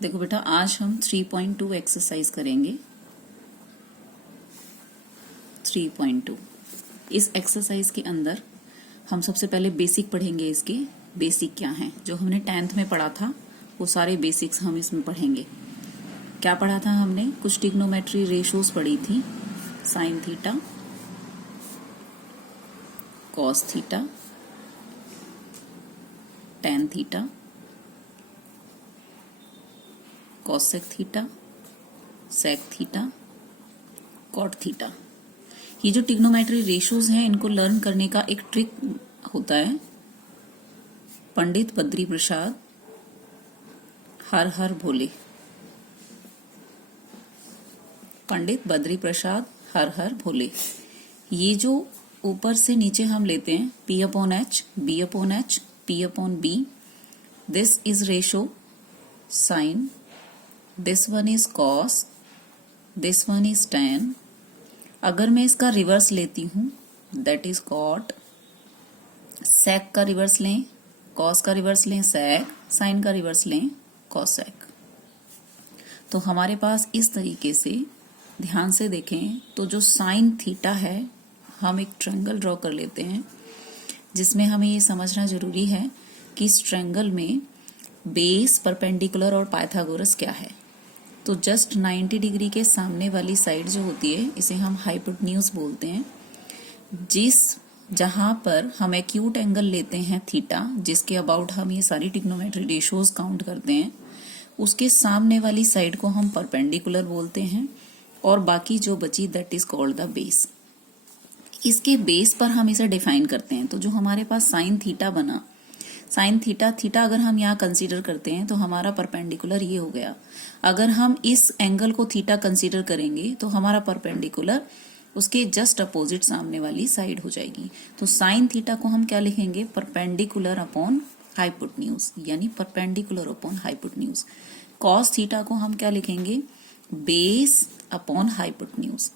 देखो बेटा, आज हम 3.2 एक्सरसाइज करेंगे। 3.2 इस एक्सरसाइज के अंदर हम सबसे पहले बेसिक पढ़ेंगे। इसके बेसिक क्या हैं, जो हमने 10th में पढ़ा था वो सारे बेसिक्स हम इसमें पढ़ेंगे। क्या पढ़ा था हमने? कुछ ट्रिग्नोमेट्री रेशोज पढ़ी थी। Sine theta, cos theta, tan theta, cosec theta, sec theta, cot theta. ये जो ट्रिग्नोमेट्री रेशोज हैं, इनको लर्न करने का एक ट्रिक होता है। पंडित बद्री प्रसाद हर हर भोले। पंडित बद्री प्रसाद हर हर भोले। ये जो ऊपर से नीचे हम लेते हैं P upon H, B upon H, P upon B, this is ratio sine, this one is cos, this one is tan। अगर मैं इसका रिवर्स लेती हूं दैट इज कॉट। सेक का रिवर्स लें, कॉस का रिवर्स लें सेक, साइन का रिवर्स लें कॉसेक। तो हमारे पास इस तरीके से ध्यान से देखें तो जो साइन थीटा है, हम एक ट्रायंगल ड्रॉ कर लेते हैं जिसमें हमें ये समझना जरूरी है कि इस ट्रायंगल में बेस, परपेंडिकुलर और पाइथागोरस क्या है। तो जस्ट 90 डिग्री के सामने वाली साइड जो होती है, इसे हम हाइपोटेन्यूज बोलते हैं। जहां पर हम एक्यूट एंगल लेते हैं थीटा, जिसके अबाउट हम ये सारी ट्रिग्नोमेट्री रेशोज काउंट करते हैं, उसके सामने वाली साइड को हम परपेंडिकुलर बोलते हैं और बाकी जो बची that is called the base. इसके बेस पर हम इसे डिफाइन करते हैं। तो जो हमारे पास साइन थीटा बना, साइन थीटा अगर हम यहाँ कंसीडर करते हैं तो हमारा परपेंडिकुलर ये हो गया। अगर हम इस एंगल को थीटा कंसीडर करेंगे तो हमारा परपेंडिकुलर उसके जस्ट अपोजिट सामने वाली साइड हो जाएगी। तो साइन थीटा को हम क्या लिखेंगे? परपेंडिकुलर अपॉन हाइपोटेन्यूज, यानी perpendicular upon hypotenuse. Cos theta को हम क्या लिखेंगे? Base upon hypotenuse.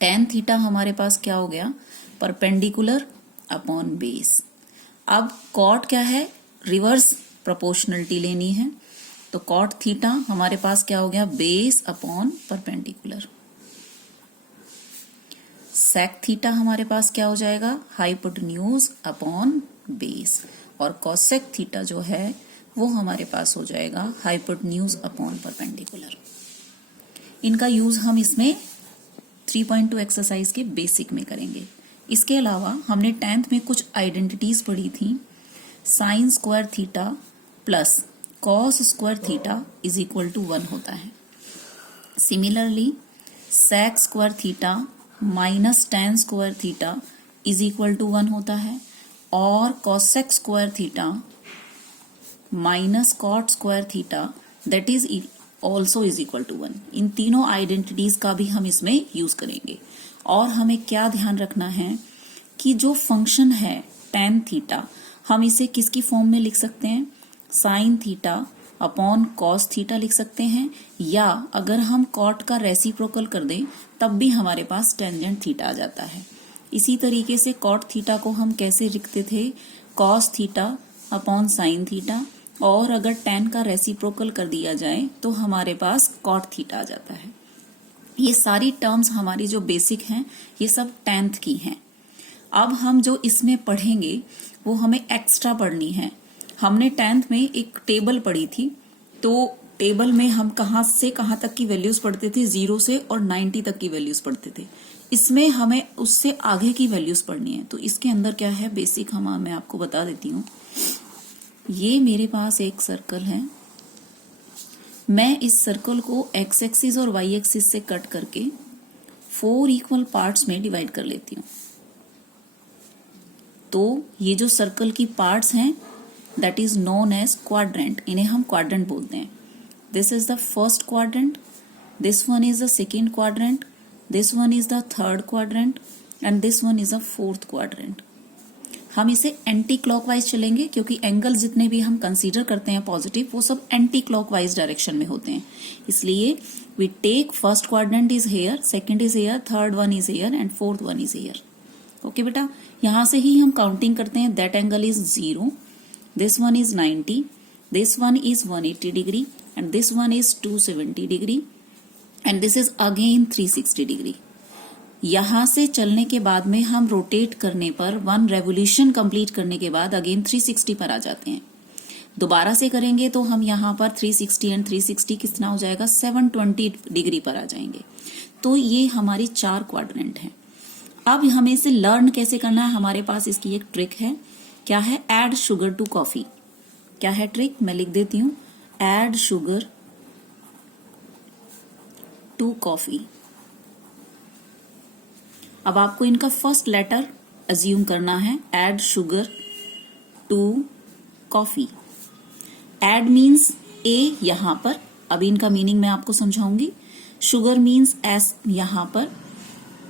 Tan theta हमारे पास क्या हो गया? Perpendicular upon base. अब कॉट क्या है? रिवर्स प्रोपोर्शनलिटी लेनी है, तो कॉट थीटा हमारे पास क्या हो गया? Base upon perpendicular. Sec theta हमारे पास क्या हो जाएगा? Hypotenuse upon base. और कॉसेक थीटा जो है वो हमारे पास हो जाएगा हाइपोटेन्यूज अपॉन परपेंडिकुलर। इनका यूज हम इसमें 3.2 एक्सरसाइज के बेसिक में करेंगे। इसके अलावा हमने 10th में कुछ आइडेंटिटीज पढ़ी थी। Sine square theta plus cos square theta is equal to 1 होता है। Similarly sec square theta minus tan square theta is equal to 1 होता है, और cosec square theta minus cot square theta that is also is equal to 1। इन तीनों identities का भी हम इसमें यूज करेंगे। और हमें क्या ध्यान रखना है कि जो फंक्शन है टेन थीटा, हम इसे किसकी फॉर्म में लिख सकते हैं? Sine theta upon cos theta लिख सकते हैं, या अगर हम कॉट का रेसिप्रोकल कर दें तब भी हमारे पास टेंजेंट थीटा आ जाता है। इसी तरीके से कॉट थीटा को हम कैसे लिखते थे? Cos theta upon sine theta, और अगर टेन का रेसिप्रोकल कर दिया जाए तो हमारे पास कॉट थीटा आ जाता है। ये सारी टर्म्स हमारी जो बेसिक हैं, ये सब 10th की हैं। अब हम जो इसमें पढ़ेंगे वो हमें एक्स्ट्रा पढ़नी है। हमने 10th में एक टेबल पढ़ी थी, तो टेबल में हम कहाँ से कहाँ तक की वैल्यूज पढ़ते थे? 0 से और 90 तक की वैल्यूज पढ़ते थे। इसमें हमें उससे आगे की वैल्यूज पढ़नी है। तो इसके अंदर क्या है बेसिक, मैं आपको बता देती हूँ। ये मेरे पास एक सर्कल है, मैं इस सर्कल को एक्स एक्सिस और वाई एक्सिस से कट करके 4 इक्वल पार्ट्स में डिवाइड कर लेती हूँ। तो ये जो सर्कल की पार्ट्स हैं that is known as quadrant, इन्हें हम क्वाड्रेंट बोलते हैं। This is the first quadrant, this one is the second quadrant, this one is the third quadrant and this one is the fourth quadrant. हम इसे anti clockwise चलेंगे क्योंकि angle जितने भी हम कंसीडर करते हैं पॉजिटिव, वो सब एंटी क्लॉकवाइज डायरेक्शन में होते हैं। इसलिए we take first quadrant is here, second is here, third one is here and fourth one is here. Okay बेटा, यहां से ही हम काउंटिंग करते हैं। That angle is 0, this one is 90, this one is 180 degree and this one is 270 degree and this is again 360 degree. यहां से चलने के बाद में हम रोटेट करने पर 1 रेवोल्यूशन कंप्लीट करने के बाद अगेन 360 पर आ जाते हैं. दोबारा से करेंगे तो हम यहाँ पर 360 एंड 360 कितना हो जाएगा 720 डिग्री पर आ जाएंगे. तो ये हमारी 4 क्वाड्रेंट हैं. अब हमें इसे लर्न कैसे करना है, हमारे पास इसकी एक ट्रिक है. क्या है? Add sugar to coffee. क्या है ट्रिक? मैं लिख देती हूं. Add sugar to coffee. अब आपको इनका फर्स्ट लेटर अज्यूम करना है. Add sugar to coffee. Add means A यहां पर. अब इनका मीनिंग मैं आपको समझाऊंगी. शुगर मीन्स एस यहां पर,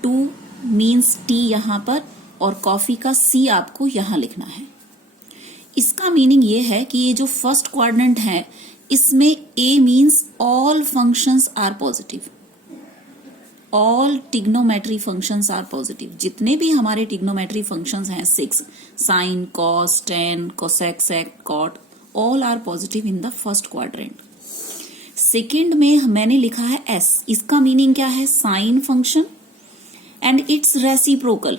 टू मीन्स टी यहां पर और कॉफी का सी आपको यहां लिखना है. इसका मीनिंग ये है कि ये जो फर्स्ट क्वाड्रेंट है इसमें A means all functions are positive. All trigonometry functions are positive. जितने भी हमारे टिग्नोमेट्री फंक्शंस हैं 6, sine, cos, tan, cosec, sec, cot, all are positive in the first quadrant. Second में मैंने लिखा है एस. इसका मीनिंग क्या है? Sine function and its reciprocal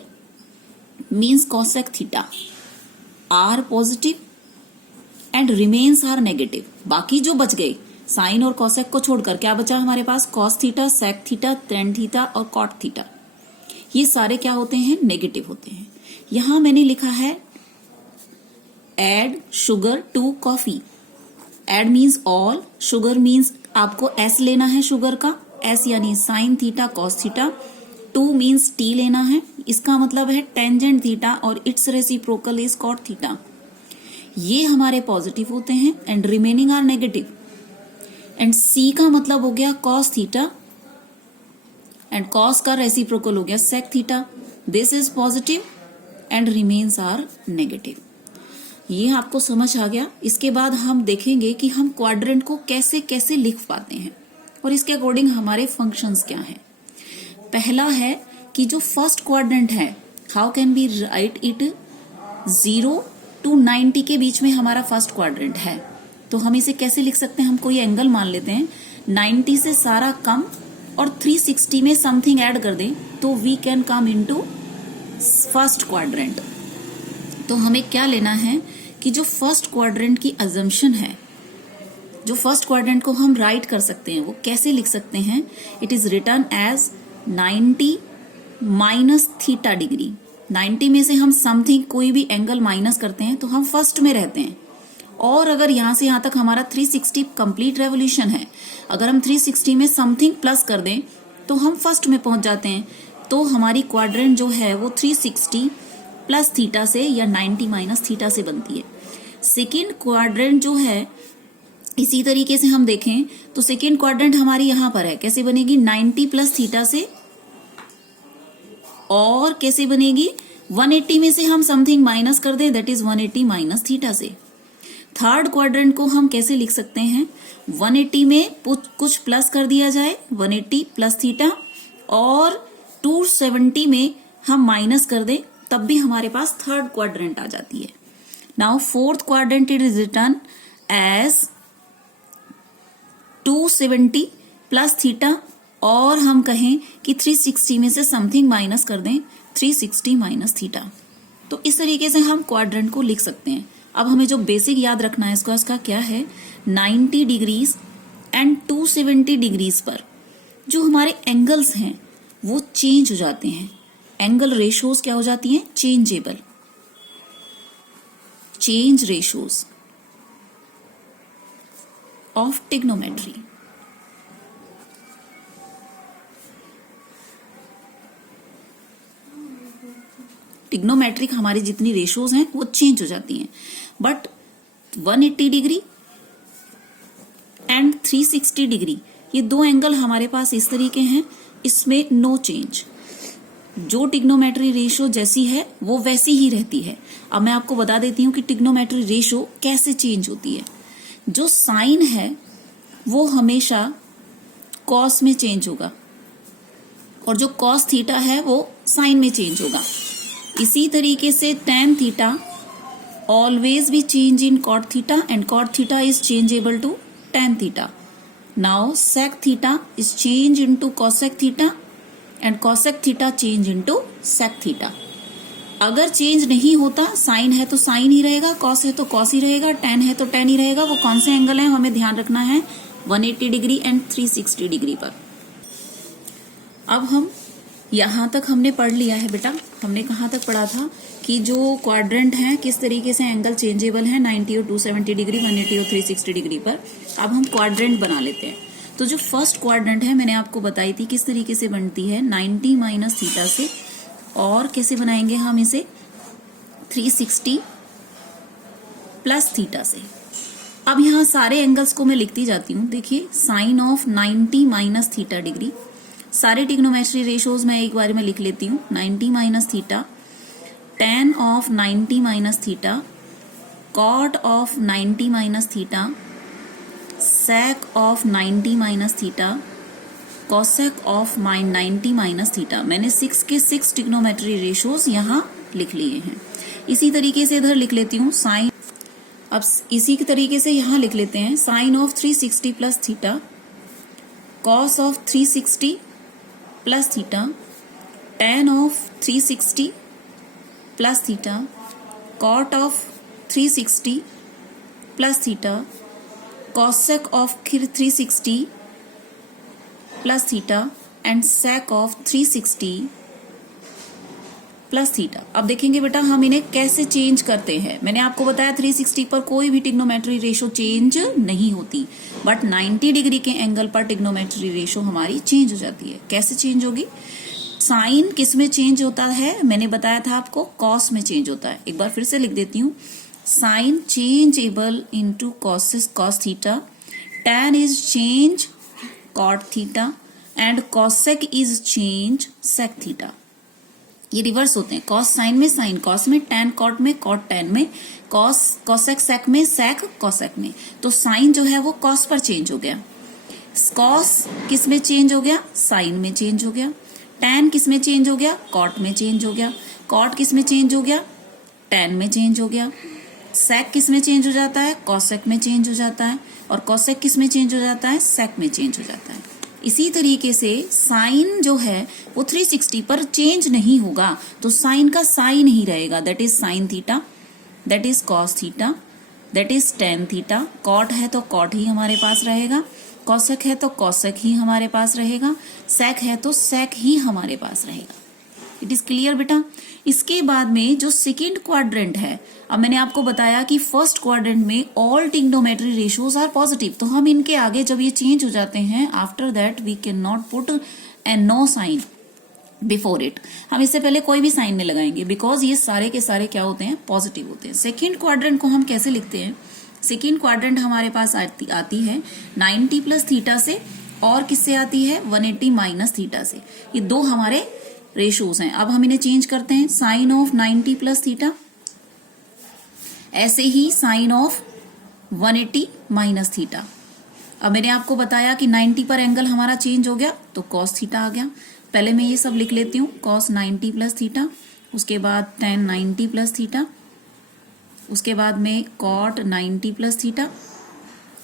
means cosec theta are positive and remains are negative. बाकी जो बच गए साइन और कोसेक को छोड़कर क्या बचा हमारे पास? Cos theta, sec theta, tan theta और कॉट थीटा. ये सारे क्या होते हैं? नेगेटिव होते हैं. यहां मैंने लिखा है add sugar to coffee. Add means all, sugar means आपको एस लेना है शुगर का, एस यानी sine theta cos theta. To means T लेना है, इसका मतलब है टेंजेंट थीटा और its reciprocal is cot theta. ये हमारे पॉजिटिव होते हैं and remaining are negative. And C का मतलब हो गया कॉस थीटा एंड कॉस का रेसिप्रोकल हो गया sec theta. This is positive and remains are negative. ये आपको समझ आ गया. इसके बाद हम देखेंगे कि हम क्वाड्रेंट को कैसे कैसे लिख पाते हैं और इसके अकॉर्डिंग हमारे फंक्शंस क्या हैं. पहला है कि जो फर्स्ट क्वाड्रेंट है how can be right it. 0 to 90 के बीच में हमारा फर्स्ट क्वाड्रेंट है तो हम इसे कैसे लिख सकते हैं. हम कोई एंगल मान लेते हैं 90 से सारा कम और 360 में समथिंग ऐड कर दें तो we can come into first quadrant. तो हमें क्या लेना है कि जो फर्स्ट क्वाड्रेंट की अजम्पशन है, जो फर्स्ट क्वाड्रेंट को हम राइट कर सकते हैं वो कैसे लिख सकते हैं. It is written as 90 minus theta degree. 90 में से हम समथिंग कोई भी एंगल माइनस करते हैं तो हम फर्स्ट में रहते हैं. और अगर यहां से यहां तक हमारा 360 कंप्लीट रेवोल्यूशन है, अगर हम 360 में समथिंग प्लस कर दें तो हम फर्स्ट में पहुंच जाते हैं. तो हमारी क्वाड्रेंट जो है वो 360 प्लस थीटा से या 90 माइनस थीटा से बनती है. सेकेंड क्वाड्रेंट जो है इसी तरीके से हम देखें तो सेकेंड क्वाड्रेंट हमारी यहां पर है. कैसे बनेगी? 90 प्लस थीटा से. और कैसे बनेगी? 180 में से हम समथिंग माइनस कर दें दैट इज 180 माइनस थीटा से. थर्ड क्वाड्रेंट को हम कैसे लिख सकते हैं? 180 में कुछ प्लस कर दिया जाए 180 प्लस थीटा और 270 में हम माइनस कर दें तब भी हमारे पास थर्ड क्वाड्रेंट आ जाती है. Now fourth quadrant it is written as 270 plus theta और हम कहें कि 360 में से समथिंग माइनस कर दें 360 माइनस थीटा. तो इस तरीके से हम क्वाड्रेंट को लिख सकते हैं. अब हमें जो बेसिक याद रखना है इसका क्या है, 90 डिग्रीज एंड 270 डिग्रीज पर जो हमारे एंगल्स हैं वो चेंज हो जाते हैं. एंगल रेशोज क्या हो जाती हैं? Changeable. Change ratios of trigonometry. Trigonometric हमारी जितनी रेशोज हैं वो चेंज हो जाती हैं. बट 180 डिग्री एंड 360 डिग्री ये दो एंगल हमारे पास इस तरीके हैं, इसमें नो चेंज. जो टिग्नोमेट्री रेशो जैसी है वो वैसी ही रहती है. अब मैं आपको बता देती हूँ कि टिग्नोमेट्री रेशो कैसे चेंज होती है. जो साइन है वो हमेशा कॉस में चेंज होगा और जो कॉस थीटा है वो साइन में चेंज होगा. इसी तरीके से tan theta always be change in cot theta and cot theta is changeable to tan theta. Now sec theta is change into cosec theta and cosec theta change into sec theta. अगर change नहीं होता, sign है तो sign ही रहेगा, cos है तो cos ही रहेगा, टेन है तो टेन ही रहेगा। वो कौन से एंगल है हमें ध्यान रखना है, 180 डिग्री एंड 360 डिग्री पर। अब हम यहां तक हमने पढ़ लिया है बेटा। हमने कहां तक पढ़ा था कि जो क्वाड्रेंट हैं किस तरीके से एंगल चेंजेबल है, 90 और 270 डिग्री, 180 और 360 डिग्री पर। अब हम क्वाड्रेंट बना लेते हैं। तो जो फर्स्ट क्वाड्रेंट है मैंने आपको बताई थी किस तरीके से बनती है, 90 माइनस थीटा से, और कैसे बनाएंगे हम इसे, 360 प्लस थीटा से। अब यहाँ सारे एंगल्स को मैं लिखती जाती हूँ। देखिए, sine of 90 minus theta degree, सारे ट्रिग्नोमेट्री रेशोज मैं एक बार में लिख लेती हूँ। 90 minus theta, tan of 90 minus theta, cot of 90 minus theta, sec of 90 minus theta, cosec of 90 minus theta. मैंने 6 के 6 ट्रिग्नोमेट्री रेशोज यहाँ लिख लिए हैं। इसी तरीके से इधर लिख लेती हूँ साइन। अब इसी तरीके से यहाँ लिख लेते हैं sine of 360 plus theta, cos of 360 plus theta, tan of 360 plus theta, cot of 360 plus theta, cosec of 360 plus theta and sec of 360 plus theta. अब देखेंगे बेटा हम इन्हें कैसे चेंज करते हैं। मैंने आपको बताया 360 पर कोई भी ट्रिग्नोमेट्री रेशो चेंज नहीं होती, बट 90 डिग्री के एंगल पर ट्रिग्नोमेट्री रेशो हमारी चेंज हो जाती है। कैसे चेंज होगी, साइन किस में चेंज होता है, मैंने बताया था आपको, कॉस में चेंज होता है। एक बार फिर से लिख देती हूँ, sine changeable into cos theta, tan is change cot theta and cosec is change sec theta. ये रिवर्स होते हैं, कॉस साइन में साइन कॉस में, tan कॉट में कॉट tan में, कॉस कॉसेक सेक में, सेक कॉसेक में। तो साइन जो है वो कॉस पर चेंज हो गया, कॉस किस में चेंज हो गया, साइन में चेंज हो गया, tan किस में चेंज हो गया, कॉट में चेंज हो गया, कॉट किस में चेंज हो गया, tan में चेंज हो गया, सेक किस में चेंज हो जाता है, कॉसेक में चेंज हो जाता है, और कॉसेक किस में चेंज हो जाता है, सेक में चेंज हो जाता है। इसी तरीके से साइन जो है वो 360 पर चेंज नहीं होगा, तो साइन का साइन ही रहेगा, that is sine theta, that is cos theta, that is tan theta. Cot है तो कॉट ही हमारे पास रहेगा, कॉसेक है तो कॉसेक ही हमारे पास रहेगा, सेक है तो सेक ही हमारे पास रहेगा। इट इज क्लियर बेटा। इसके बाद में जो सेकेंड क्वाड्रेंट है, अब मैंने आपको बताया कि फर्स्ट क्वाड्रेंट में all trigonometry ratios are positive, तो हम इनके आगे जब ये चेंज हो जाते हैं, after that we can not put and no sign before it. हम इससे पहले कोई भी साइन नहीं लगाएंगे, बिकॉज ये सारे के सारे क्या होते हैं, पॉजिटिव होते हैं। सेकेंड क्वाड्रेंट को हम कैसे लिखते हैं, सेकेंड क्वाड्रेंट हमारे पास आती है 90 प्लस थीटा से, और किससे आती है, 180 माइनस थीटा से। ये दो हमारे रेशोज हैं। अब हम इन्हें चेंज करते हैं, साइन ऑफ 90 प्लस थीटा, ऐसे ही साइन ऑफ 180 माइनस थीटा। अब मैंने आपको बताया कि 90 पर एंगल हमारा चेंज हो गया तो कॉस थीटा आ गया। पहले मैं ये सब लिख लेती हूँ, कॉस 90 प्लस थीटा, उसके बाद tan 90 प्लस थीटा, उसके बाद में कॉट 90 प्लस थीटा,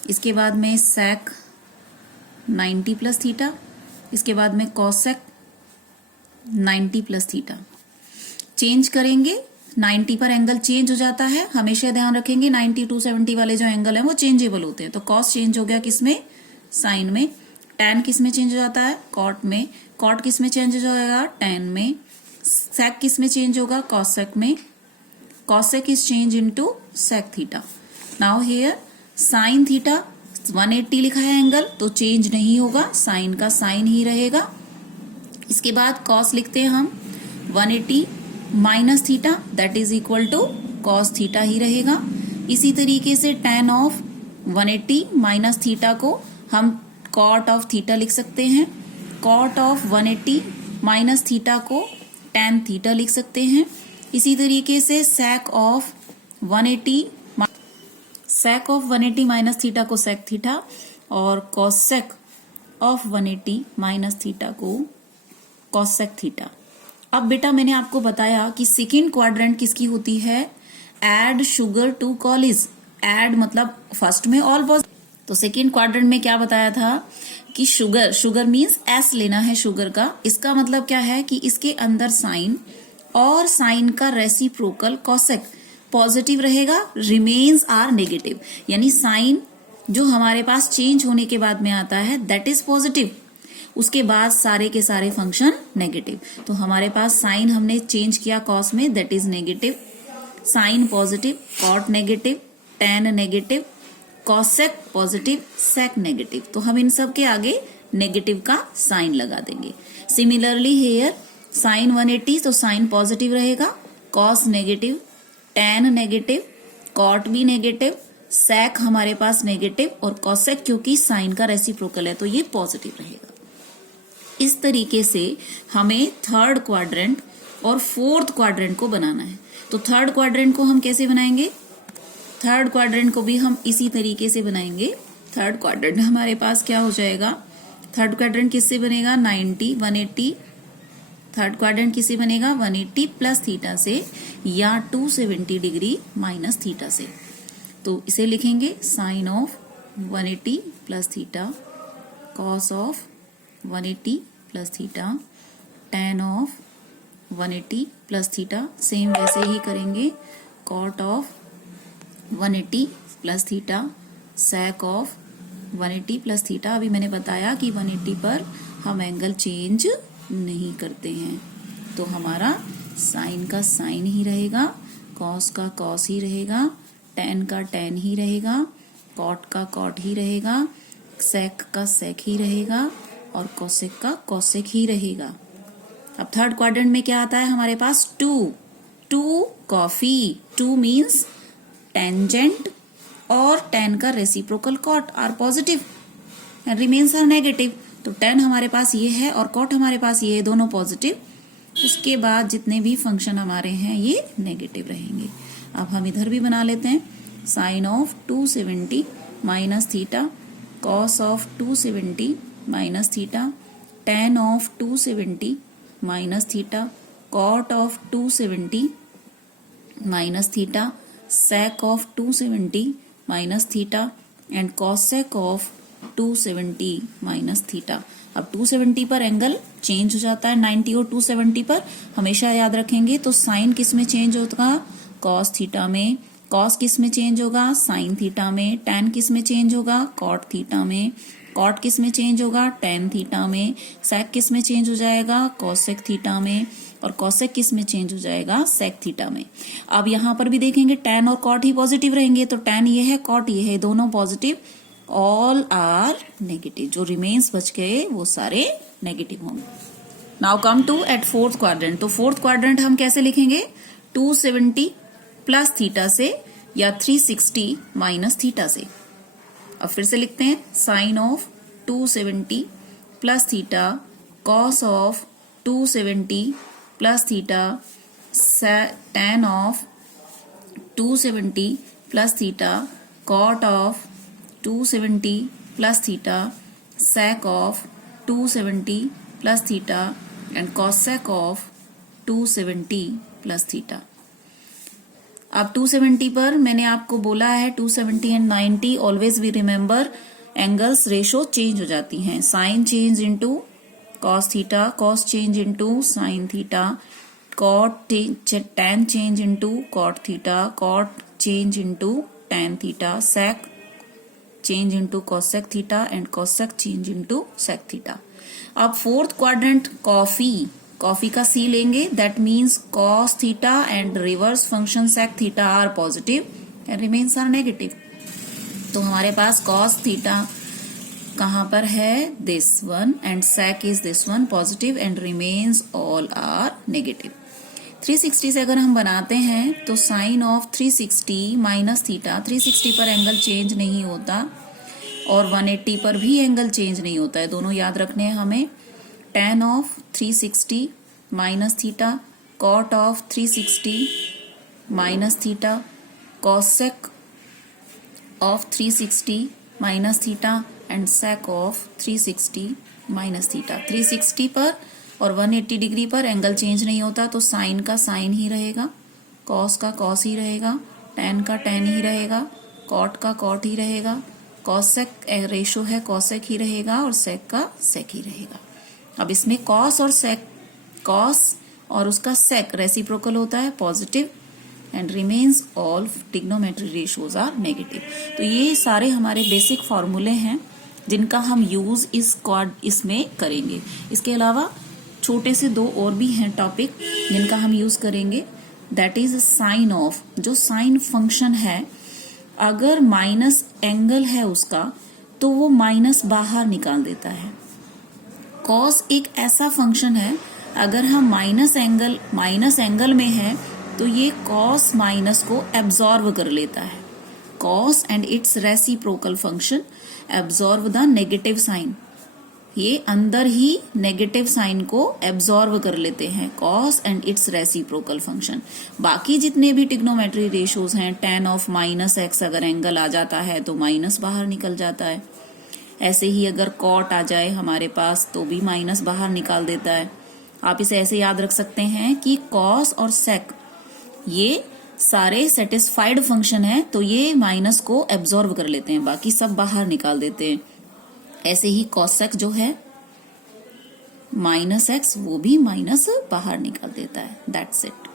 इसके बाद में सेक 90 प्लस थीटा, इसके बाद में कॉसेक 90 प्लस थीटा। चेंज करेंगे, 90 पर एंगल चेंज हो जाता है, हमेशा ध्यान रखेंगे 90 270 वाले जो एंगल है वो चेंजेबल होते हैं। तो कॉस चेंज हो गया किसमें, साइन में, tan किस में चेंज हो जाता है, कॉट में, कॉट किस में चेंज हो जाएगा, tan में, सेक किस में चेंज होगा, कॉसेक में, cosec is change into sec theta. Now here sine theta 180 लिखा है एंगल, तो चेंज नहीं होगा, साइन का साइन ही रहेगा। इसके बाद कॉस लिखते हैं हम 180 minus theta, that is equal to cos theta ही रहेगा। इसी तरीके से tan ऑफ 180 माइनस थीटा को हम कॉट ऑफ थीटा लिख सकते हैं, कॉट ऑफ 180 माइनस थीटा को tan थीटा लिख सकते हैं। इसी तरीके से सेक ऑफ 180 माइनस थीटा को सेक थीटा, और कॉसेक ऑफ 180 माइनस थीटा को कॉसेक थीटा। अब बेटा मैंने आपको बताया कि सेकेंड क्वाड्रेंट किसकी होती है, add sugar to college, add मतलब फर्स्ट में ऑल पॉजिटिव। तो सेकेंड क्वाड्रेंट में क्या बताया था कि शुगर, शुगर मीन्स एस लेना है शुगर का। इसका मतलब क्या है कि इसके अंदर साइन और साइन का रेसिप्रोकल कॉसेक पॉजिटिव रहेगा, रिमेन्स आर नेगेटिव, यानी साइन जो हमारे पास चेंज होने के बाद में आता है दैट इज पॉजिटिव, उसके बाद सारे के सारे फंक्शन नेगेटिव। तो हमारे पास साइन हमने चेंज किया कॉस में, that is negative, sine positive, cot negative, tan negative, cosec positive, sec negative. तो हम इन सब के आगे नेगेटिव का साइन लगा देंगे। सिमिलरली हेयर साइन 180 तो साइन पॉजिटिव रहेगा, cos negative, tan negative, cot भी नेगेटिव, सेक हमारे पास नेगेटिव और कॉसेक क्योंकि साइन का रेसिप्रोकल है तो ये पॉजिटिव रहेगा। इस तरीके से हमें थर्ड क्वाड्रेंट और फोर्थ क्वाड्रेंट को बनाना है। तो थर्ड क्वाड्रेंट को हम कैसे बनाएंगे? थर्ड क्वाड्रेंट को भी हम इसी तरीके से बनाएंगे। थर्ड क्वाड्रेंट हमारे पास क्या हो जाएगा? थर्ड क्वाड्रेंट किससे बनेगा? 90, 180। थर्ड क्वाड्रेंट किससे बनेगा? 180 प्लस थीटा से या 270 डिग्री माइनस थीटा से। तो इसे लिखेंगे sine of 180 plus theta, cos of 180 plus theta, tan of 180 plus theta, same वैसे ही करेंगे, cot of 180 plus theta, sec of 180 plus theta. अभी मैंने बताया कि 180 पर हम एंगल चेंज नहीं करते हैं, तो हमारा साइन का साइन ही रहेगा, कॉस का कॉस ही रहेगा, टेन का टेन ही रहेगा, कॉट का कॉट ही रहेगा, सेक का सेक ही रहेगा और कोसेक का कोसेक ही रहेगा। अब थर्ड क्वाड्रेंट में क्या आता है हमारे पास? To coffee, to means tangent और टेन का reciprocal cot are positive and remains are negative. तो टेन हमारे पास ये है और कॉट हमारे पास ये है, दोनों पॉजिटिव। उसके बाद जितने भी फंक्शन हमारे हैं ये नेगेटिव रहेंगे। अब हम इधर भी बना लेते हैं, sine of 270 minus theta, cos of 270 minus theta, tan of 270 minus theta, cot of 270 minus theta, sec of 270 minus theta and cosec of 270 minus theta. अब 270 पर एंगल चेंज हो जाता है, 90 और 270 पर हमेशा याद रखेंगे। तो साइन किस में चेंज होगा? कॉस थीटा में। कॉस किस में चेंज होगा? साइन थीटा में। टेन किस में चेंज होगा? कॉट थीटा में। कॉट किस में चेंज होगा? टेन थीटा में। सेक किस में चेंज हो जाएगा? कॉसेक थीटा में। और कॉसेक किस में चेंज हो जाएगा? सेक थीटा में। अब यहाँ पर भी देखेंगे टेन और कॉट ही पॉजिटिव रहेंगे, तो टेन ये है, कॉट ये है, दोनों पॉजिटिव, ऑल आर नेगेटिव। जो रिमेन्स बच गए वो सारे नेगेटिव होंगे। Now come to at fourth quadrant. तो फोर्थ क्वाड्रेंट हम कैसे लिखेंगे? 270 प्लस थीटा से या 360 माइनस थीटा से। अब फिर से लिखते हैं, sine of 270 plus theta, cos of 270 plus theta, tan of 270 plus theta, cot of 270 plus theta, sec of 270 plus theta and cosec of 270 plus theta. अब 270 पर मैंने आपको बोला है 270 and 90 always we remember angles ratio change हो जाती हैं। Sine change into cos theta, cos change into sine theta, cot tan change into cot theta, cot change into tan theta, sec change into cosec theta and cosec change into sec theta. अब fourth quadrant coffee का C लेंगे, that means cos theta and reverse function sec theta are positive and remains are negative. तो हमारे पास cos theta कहाँ पर है? This one, and sec is this one, positive and remains all are negative. 360 से अगर हम बनाते हैं तो साइन ऑफ 360 माइनस थीटा, 360 पर एंगल चेंज नहीं होता और 180 पर भी एंगल चेंज नहीं होता है, दोनों याद रखने हैं हमें। Tan of 360 minus theta, cot of 360 minus theta, cosec of 360 minus theta and sec of 360 minus theta. 360 पर और 180 डिग्री पर एंगल चेंज नहीं होता, तो साइन का साइन ही रहेगा, कॉस का कॉस ही रहेगा, टेन का टेन ही रहेगा, कॉट का कॉट ही रहेगा, कॉसेक रेशो है कॉसेक ही रहेगा और सेक का सेक ही रहेगा। अब इसमें कॉस और सेक, कॉस और उसका सेक रेसिप्रोकल होता है positive and remains all trigonometry ratios are negative. तो ये सारे हमारे बेसिक फॉर्मूले हैं जिनका हम यूज इसमें करेंगे। इसके अलावा छोटे से दो और भी हैं टॉपिक जिनका हम यूज करेंगे। दैट इज साइन ऑफ, जो साइन फंक्शन है अगर माइनस एंगल है उसका तो वो माइनस बाहर निकाल देता है। कॉस एक ऐसा फंक्शन है अगर हम माइनस एंगल में है तो ये कॉस माइनस को एब्जॉर्व कर लेता है। Cos and its reciprocal function absorb the negative sign, ये अंदर ही नेगेटिव साइन को एब्जॉर्व कर लेते हैं, cos and its reciprocal function. बाकी जितने भी ट्रिग्नोमेट्री रेशियोज हैं, tan ऑफ माइनस एक्स अगर एंगल आ जाता है तो माइनस बाहर निकल जाता है। ऐसे ही अगर कॉट आ जाए हमारे पास तो भी माइनस बाहर निकाल देता है। आप इसे ऐसे याद रख सकते हैं कि कॉस और सेक ये सारे सेटिस्फाइड फंक्शन है तो ये माइनस को एब्जॉर्व कर लेते हैं, बाकी सब बाहर निकाल देते हैं। ऐसे ही कॉसेक जो है माइनस एक्स वो भी माइनस बाहर निकाल देता है। That's it.